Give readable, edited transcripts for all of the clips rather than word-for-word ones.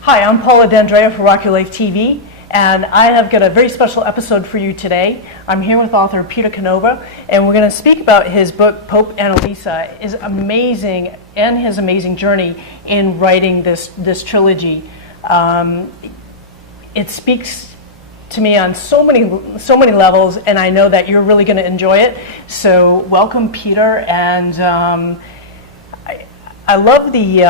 Hi, I'm Paula D'Andrea for Rock Your Life TV, and I have got a very special episode for you today. I'm here with author Peter Canova, and we're going to speak about his book, Pope Annalisa, is amazing, and his amazing journey in writing this trilogy. It speaks to me on so many levels, and I know that you're really going to enjoy it. So welcome, Peter, and I love the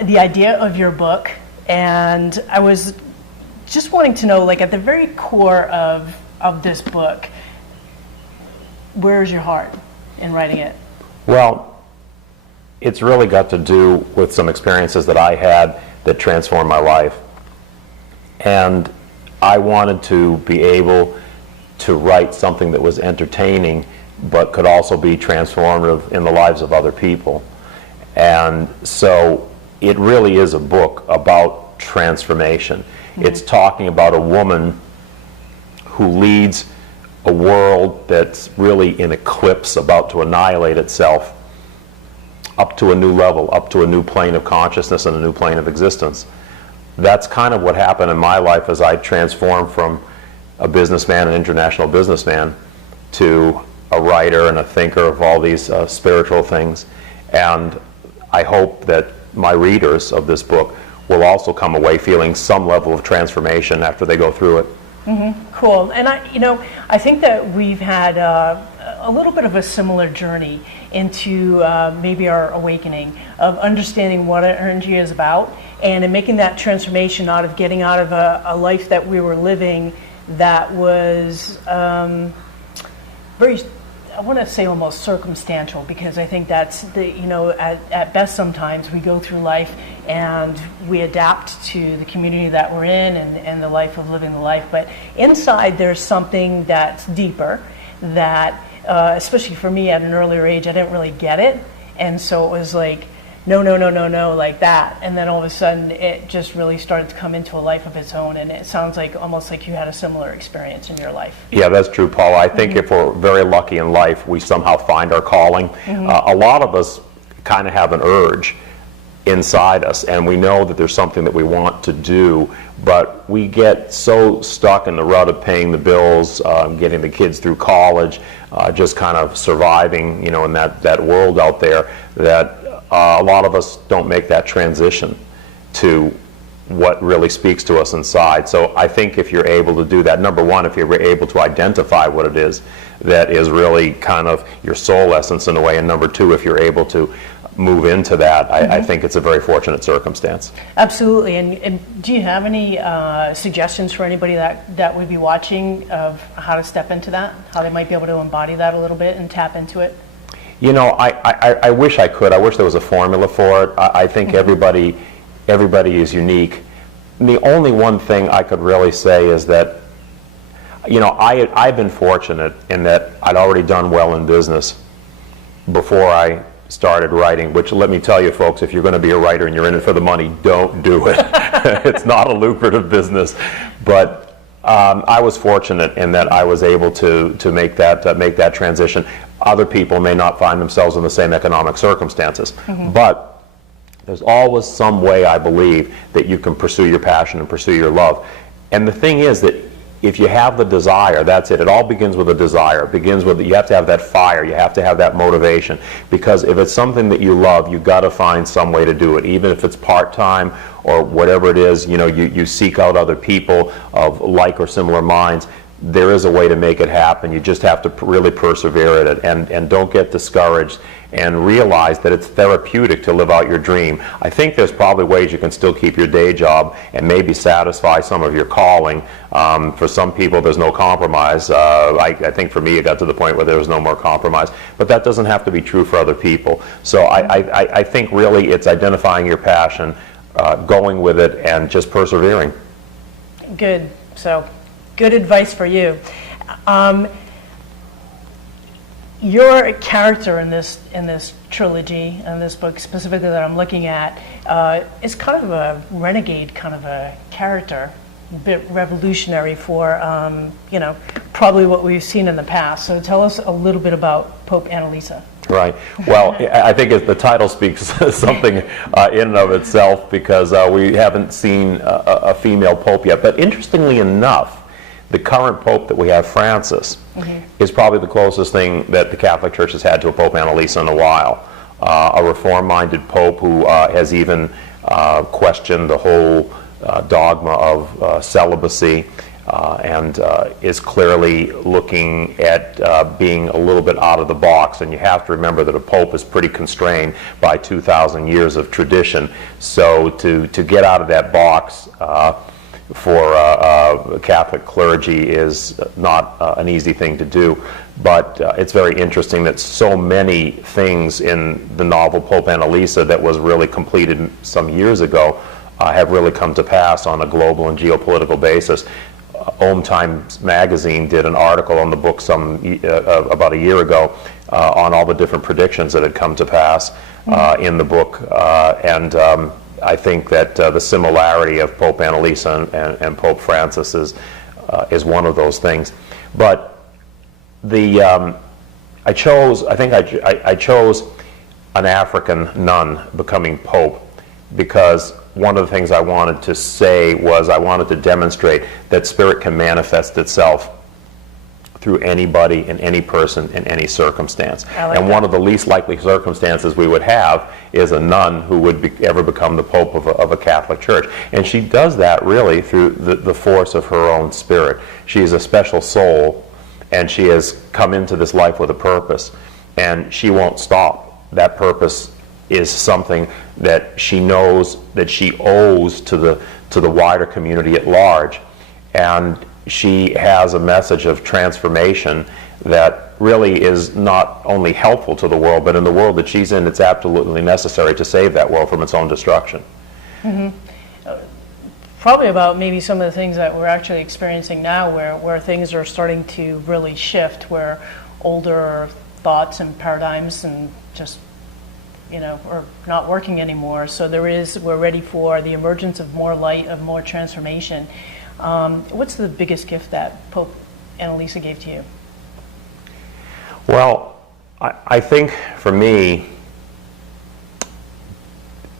idea of your book. And I was just wanting to know, like, at the very core of this book, where's your heart in writing it? Well, it's really got to do with some experiences that I had that transformed my life. And I wanted to be able to write something that was entertaining, but could also be transformative in the lives of other people. And so it really is a book about transformation. Mm-hmm. It's talking about a woman who leads a world that's really in eclipse, about to annihilate itself, up to a new level, up to a new plane of consciousness and a new plane of existence. That's kind of what happened in my life as I transformed from a businessman, an international businessman, to a writer and a thinker of all these spiritual things. And I hope that my readers of this book will also come away feeling some level of transformation after they go through it. Mm-hmm. Cool. And I think that we've had a little bit of a similar journey into maybe our awakening of understanding what energy is about, and in making that transformation out of getting out of a life that we were living that was very, I want to say almost circumstantial, because I think that's at best sometimes we go through life and we adapt to the community that we're in and the life of living the life. But inside there's something that's deeper that, especially for me at an earlier age, I didn't really get it. And so it was like, no, like that. And then all of a sudden it just really started to come into a life of its own. And it sounds like almost like you had a similar experience in your life. Yeah, that's true, Paula. I think if we're very lucky in life, we somehow find our calling. A lot of us kind of have an urge inside us, and we know that there's something that we want to do, but we get so stuck in the rut of paying the bills, getting the kids through college, just kind of surviving, in that world out there, that a lot of us don't make that transition to what really speaks to us inside. So I think if you're able to do that, number one, if you're able to identify what it is that is really kind of your soul essence in a way, and number two, if you're able to move into that, I think it's a very fortunate circumstance. Absolutely. And do you have any suggestions for anybody that would be watching of how to step into that, how they might be able to embody that a little bit and tap into it? I wish I could. I wish there was a formula for it. I think everybody is unique. And the only one thing I could really say is that, I've been fortunate in that I'd already done well in business before I started writing, which, let me tell you folks, if you're going to be a writer and you're in it for the money, don't do it. It's not a lucrative business. But I was fortunate in that I was able to make that transition. Other people may not find themselves in the same economic circumstances, but there's always some way, I believe, that you can pursue your passion and pursue your love. And the thing is that if you have the desire, that's it. It all begins with a desire. It begins with, you have to have that fire. You have to have that motivation. Because if it's something that you love, you've got to find some way to do it. Even if it's part-time or whatever it is, you seek out other people of like or similar minds. There is a way to make it happen. You just have to really persevere at it, and don't get discouraged, and realize that it's therapeutic to live out your dream. I think there's probably ways you can still keep your day job and maybe satisfy some of your calling. For some people, there's no compromise. I think for me, it got to the point where there was no more compromise. But that doesn't have to be true for other people. So I think really it's identifying your passion, going with it, and just persevering. Good. So good advice for you. your character in this trilogy, in this book specifically that I'm looking at, is kind of a renegade kind of a character, a bit revolutionary for probably what we've seen in the past. So tell us a little bit about Pope Annalisa. Right. Well, I think the title speaks something in and of itself, because we haven't seen a female pope yet. But interestingly enough, the current pope that we have, Francis, is probably the closest thing that the Catholic Church has had to a Pope Annalisa in a while. A reform-minded pope who has even questioned the whole dogma of celibacy, and is clearly looking at being a little bit out of the box. And you have to remember that a pope is pretty constrained by 2,000 years of tradition. So to get out of that box for Catholic clergy is not an easy thing to do. But it's very interesting that so many things in the novel Pope Annalisa that was really completed some years ago have really come to pass on a global and geopolitical basis. Times magazine did an article on the book about a year ago on all the different predictions that had come to pass in the book, and I think that the similarity of Pope Annalisa and Pope Francis is one of those things. But I chose an African nun becoming pope, because one of the things I wanted to say was I wanted to demonstrate that spirit can manifest itself through anybody and any person in any circumstance. And one of the least likely circumstances we would have is a nun who would ever become the pope of a Catholic church. And she does that really through the force of her own spirit. She is a special soul, and she has come into this life with a purpose, and she won't stop. That purpose is something that she knows that she owes to the wider community at large, and she has a message of transformation that really is not only helpful to the world, but in the world that she's in, it's absolutely necessary to save that world from its own destruction. Probably about maybe some of the things that we're actually experiencing now, where things are starting to really shift, where older thoughts and paradigms and just are not working anymore. So we're ready for the emergence of more light, of more transformation. What's the biggest gift that Pope Annalisa gave to you? Well, I think for me,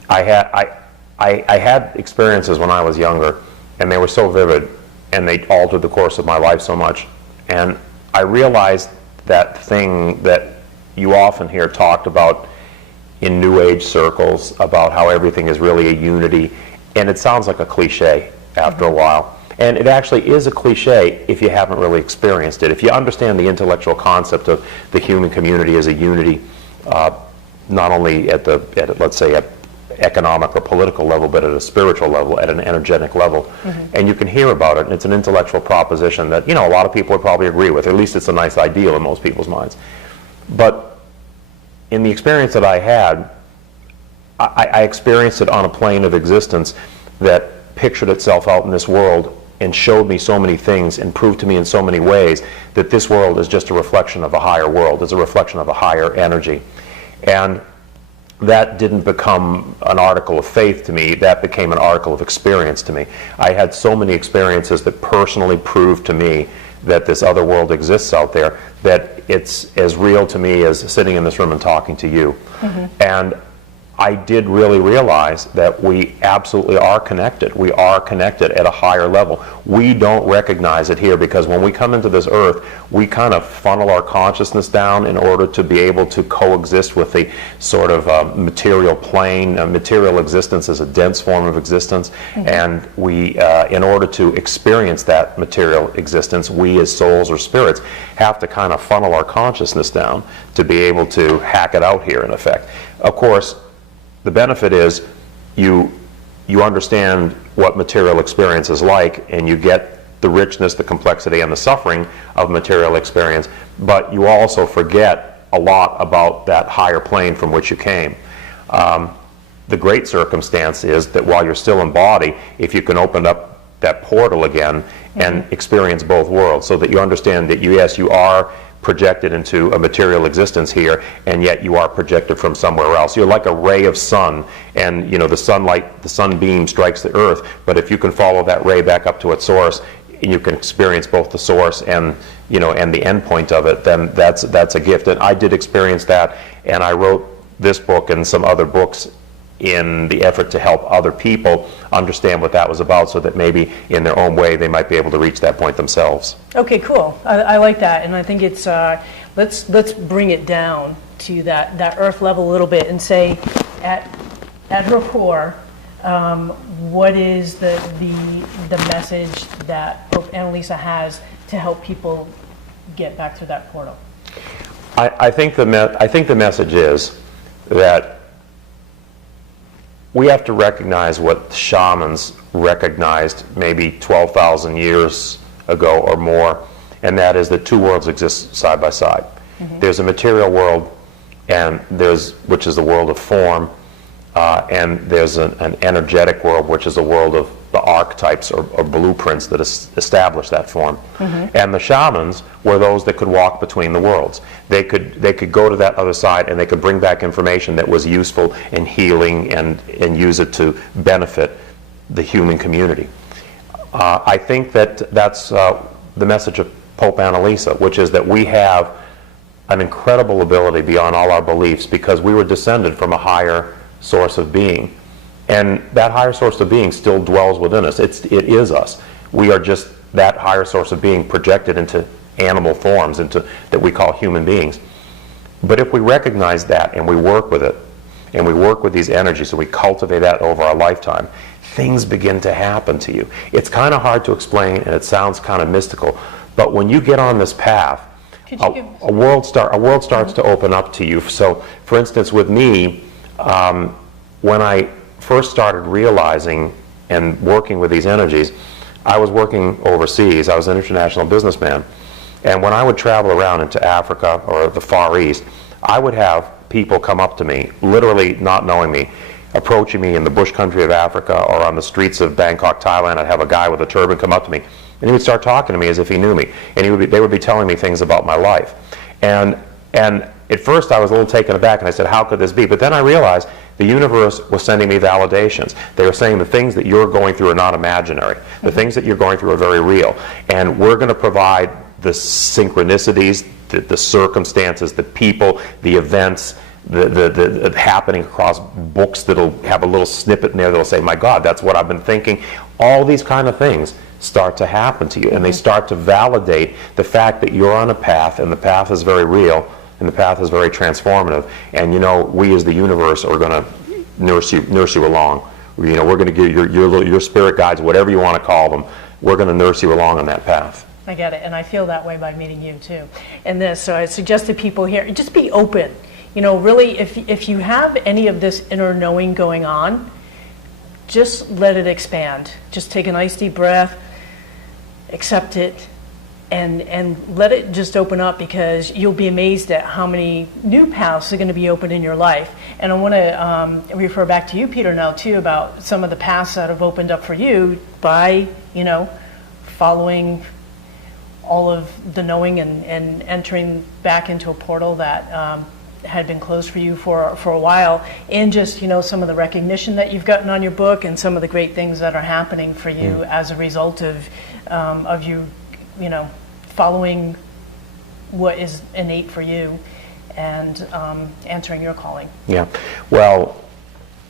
I had experiences when I was younger, and they were so vivid, and they altered the course of my life so much. And I realized that thing that you often hear talked about in New Age circles, about how everything is really a unity, and it sounds like a cliche after a while. And it actually is a cliche if you haven't really experienced it. If you understand the intellectual concept of the human community as a unity, not only at let's say, at economic or political level, but at a spiritual level, at an energetic level. And you can hear about it, and it's an intellectual proposition that, a lot of people would probably agree with. At least it's a nice ideal in most people's minds. But in the experience that I had, I experienced it on a plane of existence that pictured itself out in this world and showed me so many things and proved to me in so many ways that this world is just a reflection of a higher world. It's a reflection of a higher energy. And that didn't become an article of faith to me. That became an article of experience to me. I had so many experiences that personally proved to me that this other world exists out there, that it's as real to me as sitting in this room and talking to you. And I did really realize that we absolutely are connected. We are connected at a higher level. We don't recognize it here, because when we come into this earth, we kind of funnel our consciousness down in order to be able to coexist with the sort of material plane. Material existence is a dense form of existence, and we, in order to experience that material existence, we as souls or spirits have to kind of funnel our consciousness down to be able to hack it out here, in effect. Of course, the benefit is you understand what material experience is like, and you get the richness, the complexity, and the suffering of material experience, but you also forget a lot about that higher plane from which you came. The great circumstance is that while you're still in body, if you can open up that portal again and experience both worlds, so that you understand that yes, you are projected into a material existence here, and yet you are projected from somewhere else. You're like a ray of sun, and the sunbeam strikes the earth, but if you can follow that ray back up to its source, you can experience both the source and the end point of it, then that's a gift. And I did experience that, and I wrote this book and some other books in the effort to help other people understand what that was about, so that maybe in their own way they might be able to reach that point themselves. Okay, cool. I like that, and I think it's let's bring it down to that earth level a little bit and say at her core, what is the message that Pope Annalisa has to help people get back through that portal? I think the message is that we have to recognize what shamans recognized maybe 12,000 years ago or more, and that is that two worlds exist side by side. Mm-hmm. There's a material world, and which is the world of form, and there's an energetic world, which is a world of the archetypes or blueprints that establish that form. Mm-hmm. And the shamans were those that could walk between the worlds. They could go to that other side, and they could bring back information that was useful and healing, and use it to benefit the human community. I think that's the message of Pope Annalisa, which is that we have an incredible ability beyond all our beliefs, because we were descended from a higher source of being, and that higher source of being still dwells within us. It is us. We are just that higher source of being projected into animal forms, that we call human beings. But if we recognize that, and we work with it, and we work with these energies, and we cultivate that over our lifetime, things begin to happen to you. It's kind of hard to explain, and it sounds kind of mystical, but when you get on this path, a world starts to open up to you. So, for instance, with me, when I first started realizing and working with these energies, I was working overseas. I was an international businessman, and when I would travel around into Africa or the Far East, I would have people come up to me, literally not knowing me, approaching me in the bush country of Africa or on the streets of Bangkok, Thailand. I'd have a guy with a turban come up to me, and he would start talking to me as if he knew me, and they would be telling me things about my life. And at first I was a little taken aback, and I said, how could this be? But then I realized the universe was sending me validations. They were saying the things that you're going through are not imaginary. The things that you're going through are very real. And we're going to provide the synchronicities, the circumstances, the people, the events, the happening across books that'll have a little snippet in there that'll say, my God, that's what I've been thinking. All these kind of things start to happen to you, and they start to validate the fact that you're on a path, and the path is very real, and the path is very transformative. And we as the universe are going to nurse you along. We're going to give your spirit guides, whatever you want to call them. We're going to nurse you along on that path. I get it, and I feel that way by meeting you too. And so I suggest to people here, just be open. Really, if you have any of this inner knowing going on, just let it expand. Just take a nice deep breath, accept it, and let it just open up, because you'll be amazed at how many new paths are going to be open in your life. And I want to refer back to you, Peter, now too, about some of the paths that have opened up for you by following all of the knowing and entering back into a portal that had been closed for you for a while, and just some of the recognition that you've gotten on your book, and some of the great things that are happening for you as a result of you following what is innate for you and answering your calling. Yeah, well,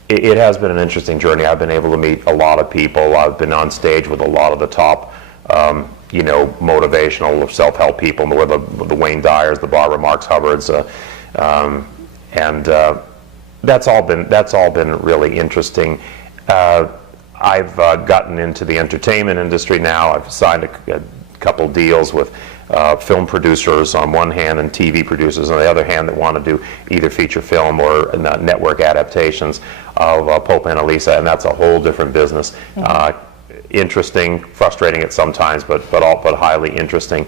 it has been an interesting journey. I've been able to meet a lot of people. I've been on stage with a lot of the top motivational self-help people, the Wayne Dyers, the Barbara Marx Hubbards, and that's all been really interesting. I've gotten into the entertainment industry now. I've signed a couple deals with film producers on one hand and TV producers on the other hand that want to do either feature film or network adaptations of Pope Annalisa, and that's a whole different business. Mm-hmm. Interesting, frustrating at sometimes, but highly interesting.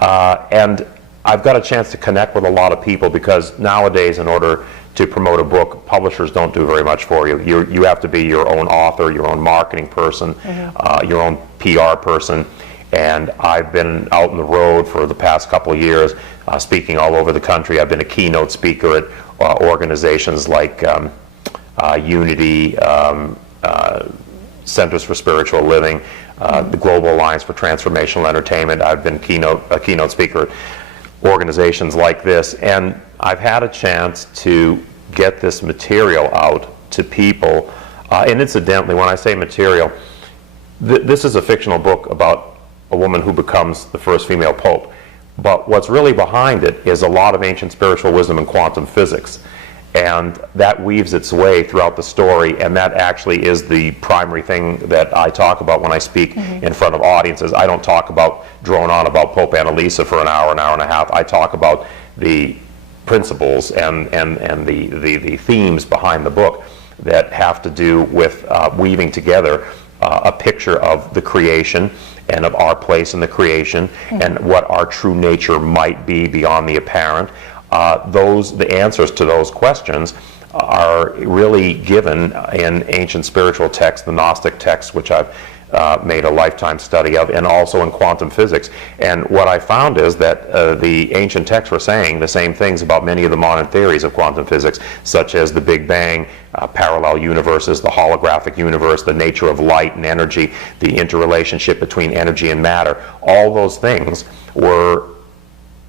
And I've got a chance to connect with a lot of people, because nowadays, in order to promote a book, publishers don't do very much for you. You have to be your own author, your own marketing person, your own PR person. And I've been out on the road for the past couple of years, speaking all over the country. I've been a keynote speaker at organizations like Unity, Centers for Spiritual Living, the Global Alliance for Transformational Entertainment. I've been a keynote speaker at organizations like this, and I've had a chance to get this material out to people. And incidentally, when I say material, this is a fictional book about a woman who becomes the first female pope. But what's really behind it is a lot of ancient spiritual wisdom and quantum physics. And that weaves its way throughout the story, and that actually is the primary thing that I talk about when I speak in front of audiences. I don't talk about, drone on about Pope Annalisa for an hour and a half. I talk about the principles and the themes behind the book that have to do with weaving together a picture of the creation and of our place in the creation and what our true nature might be beyond the apparent. The answers to those questions are really given in ancient spiritual texts, the Gnostic texts, which I've made a lifetime study of, and also in quantum physics. And what I found is that the ancient texts were saying the same things about many of the modern theories of quantum physics, such as the Big Bang, parallel universes, the holographic universe, the nature of light and energy, the interrelationship between energy and matter. All those things were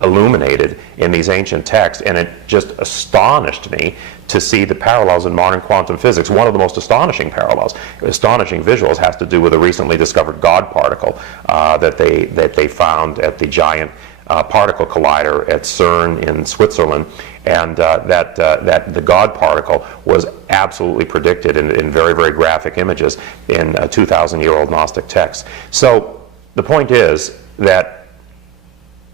illuminated in these ancient texts, and it just astonished me to see the parallels in modern quantum physics. One of the most astonishing parallels, astonishing visuals, has to do with a recently discovered God particle that they found at the giant particle collider at CERN in Switzerland, and that the God particle was absolutely predicted in very, very graphic images in 2,000-year-old Gnostic texts. So the point is that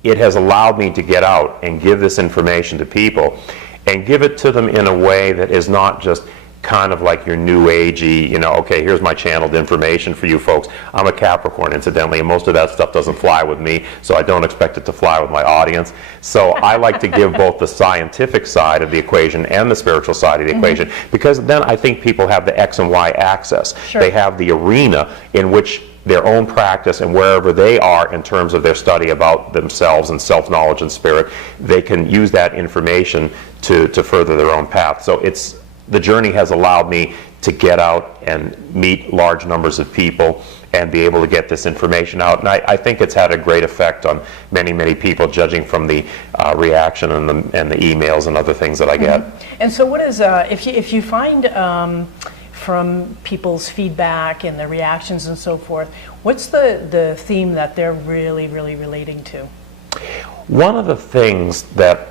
it has allowed me to get out and give this information to people and give it to them in a way that is not just kind of like your new agey, okay, here's my channeled information for you folks. I'm a Capricorn, incidentally, and most of that stuff doesn't fly with me, so I don't expect it to fly with my audience. So I like to give both the scientific side of the equation and the spiritual side of the equation, because then I think people have the X and Y axis. Sure. They have the arena in which their own practice and wherever they are in terms of their study about themselves and self-knowledge and spirit, they can use that information to further their own path. So the journey has allowed me to get out and meet large numbers of people and be able to get this information out. And I think it's had a great effect on many, many people, judging from the reaction and the emails and other things that I get. And so what is, if you find from people's feedback and the reactions and so forth, what's the theme that they're really, really relating to? One of the things that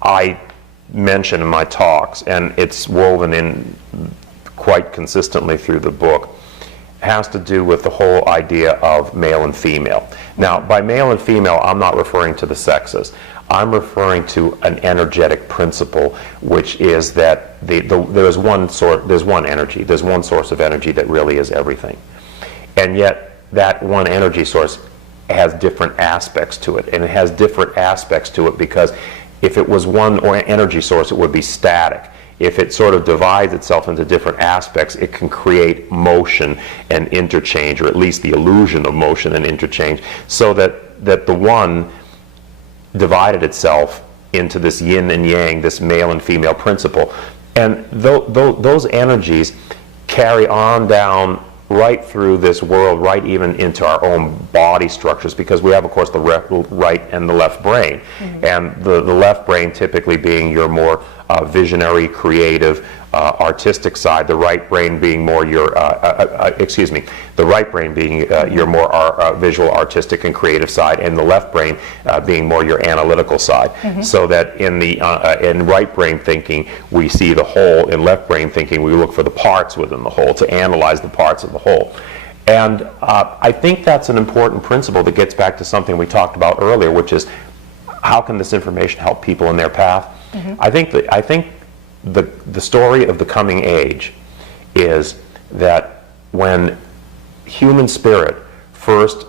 I mention in my talks, and it's woven in quite consistently through the book, has to do with the whole idea of male and female. Now, by male and female, I'm not referring to the sexes. I'm referring to an energetic principle, which is that there's one energy, there's one source of energy that really is everything. And yet that one energy source has different aspects to it, and it has different aspects to it because if it was one energy source, it would be static. If it sort of divides itself into different aspects, it can create motion and interchange, or at least the illusion of motion and interchange, so that the one divided itself into this yin and yang, this male and female principle. And those energies carry on down right through this world, right even into our own body structures, because we have, of course, the right and the left brain. And the left brain typically being your more visionary, creative, artistic side, the right brain being more your, the right brain being your more visual, artistic, and creative side, and the left brain being more your analytical side. So that in right brain thinking, we see the whole. In left brain thinking, we look for the parts within the whole, to analyze the parts of the whole. And I think that's an important principle that gets back to something we talked about earlier, which is how can this information help people in their path? I think the story of the coming age is that when human spirit first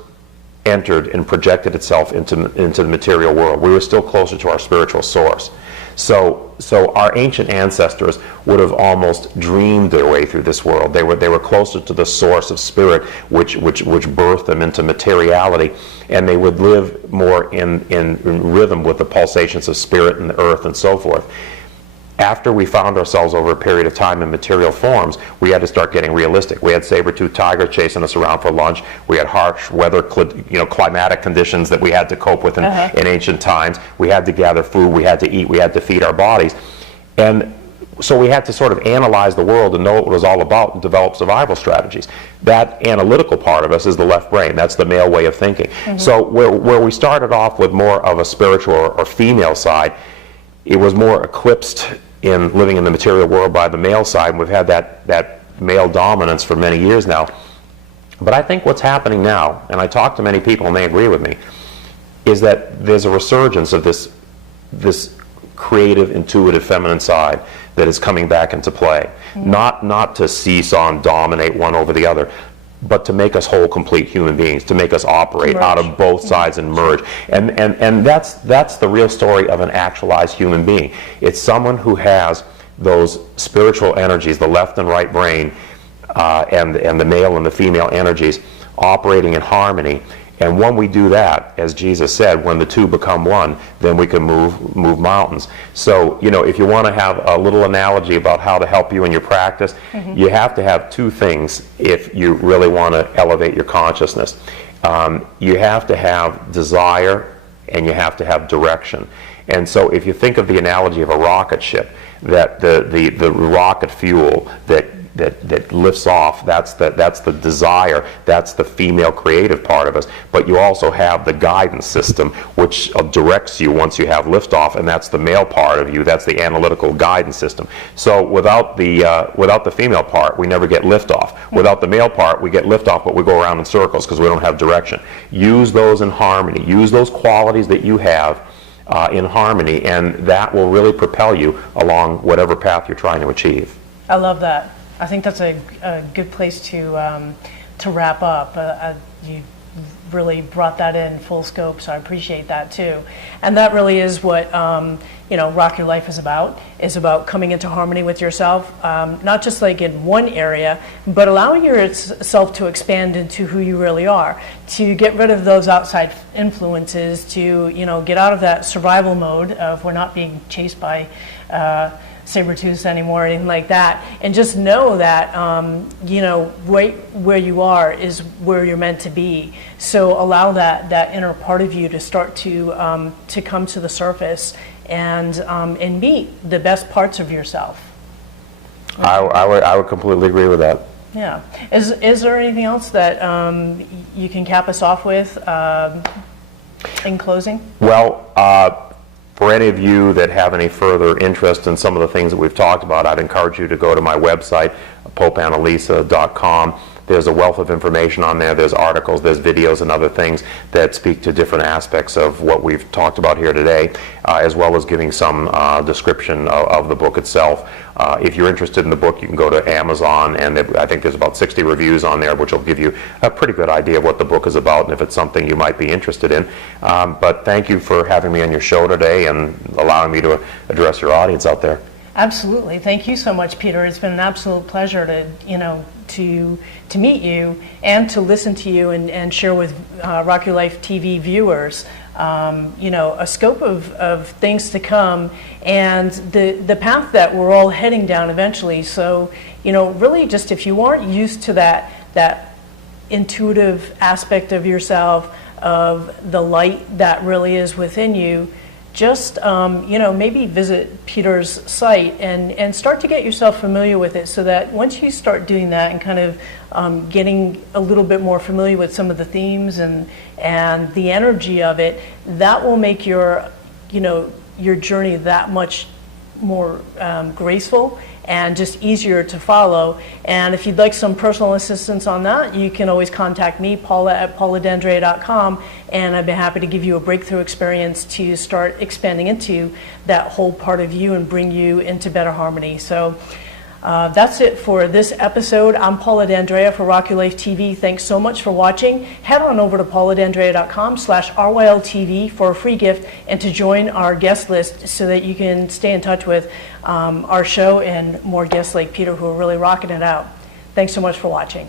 entered and projected itself into the material world, we were still closer to our spiritual source. So our ancient ancestors would have almost dreamed their way through this world. They were closer to the source of spirit, which birthed them into materiality, and they would live more in rhythm with the pulsations of spirit and the earth and so forth. After we found ourselves over a period of time in material forms, we had to start getting realistic. We had saber-toothed tiger chasing us around for lunch. We had harsh weather, climatic conditions that we had to cope with in ancient times. We had to gather food. We had to eat. We had to feed our bodies. And so we had to sort of analyze the world and know what it was all about and develop survival strategies. That analytical part of us is the left brain. That's the male way of thinking. So where we started off with more of a spiritual or female side, it was more eclipsed in living in the material world by the male side, and we've had that male dominance for many years now. But I think what's happening now, and I talk to many people and they agree with me, is that there's a resurgence of this creative, intuitive, feminine side that is coming back into play. Not to seesaw and dominate one over the other, but to make us whole, complete human beings, to make us operate out of both sides and merge. And that's the real story of an actualized human being. It's someone who has those spiritual energies, the left and right brain, and the male and the female energies operating in harmony. And when we do that, as Jesus said, when the two become one, then we can move mountains. So, if you want to have a little analogy about how to help you in your practice, you have to have two things if you really want to elevate your consciousness. You have to have desire and you have to have direction. And so if you think of the analogy of a rocket ship, that the rocket fuel that lifts off, that's the desire, that's the female creative part of us. But you also have the guidance system, which directs you once you have liftoff, and that's the male part of you. That's the analytical guidance system. So without the female part, we never get liftoff. Without the male part, we get liftoff, but we go around in circles because we don't have direction. Use those in harmony. Use those qualities that you have in harmony, and that will really propel you along whatever path you're trying to achieve. I love that. I think that's a good place to wrap up. You really brought that in full scope, so I appreciate that too. And that really is what Rock Your Life is about coming into harmony with yourself, not just like in one area, but allowing yourself to expand into who you really are, to get rid of those outside influences, to get out of that survival mode of we're not being chased by saber-tooths anymore or anything like that, and just know that right where you are is where you're meant to be. So allow that inner part of you to start to come to the surface and meet the best parts of yourself. I would completely agree with that. Yeah. Is there anything else that you can cap us off with in closing? Well, for any of you that have any further interest in some of the things that we've talked about, I'd encourage you to go to my website, popeannalisa.com. There's a wealth of information on there. There's articles, there's videos and other things that speak to different aspects of what we've talked about here today, as well as giving some description of the book itself. If you're interested in the book, you can go to Amazon, and I think there's about 60 reviews on there, which will give you a pretty good idea of what the book is about and if it's something you might be interested in. But thank you for having me on your show today and allowing me to address your audience out there. Absolutely. Thank you so much, Peter. It's been an absolute pleasure to meet you and to listen to you and share with Rock Your Life TV viewers a scope of things to come and the path that we're all heading down eventually. So really, just if you aren't used to that intuitive aspect of yourself, of the light that really is within you, just maybe visit Peter's site and start to get yourself familiar with it, so that once you start doing that and kind of getting a little bit more familiar with some of the themes and the energy of it, that will make your journey that much more graceful and just easier to follow. And if you'd like some personal assistance on that, you can always contact me, Paula at pauladandrea.com, and I'd be happy to give you a breakthrough experience to start expanding into that whole part of you and bring you into better harmony. So That's it for this episode. I'm Paula D'Andrea for Rock Your Life TV. Thanks so much for watching. Head on over to pauladandrea.com/RYLTV for a free gift and to join our guest list so that you can stay in touch with our show and more guests like Peter who are really rocking it out. Thanks so much for watching.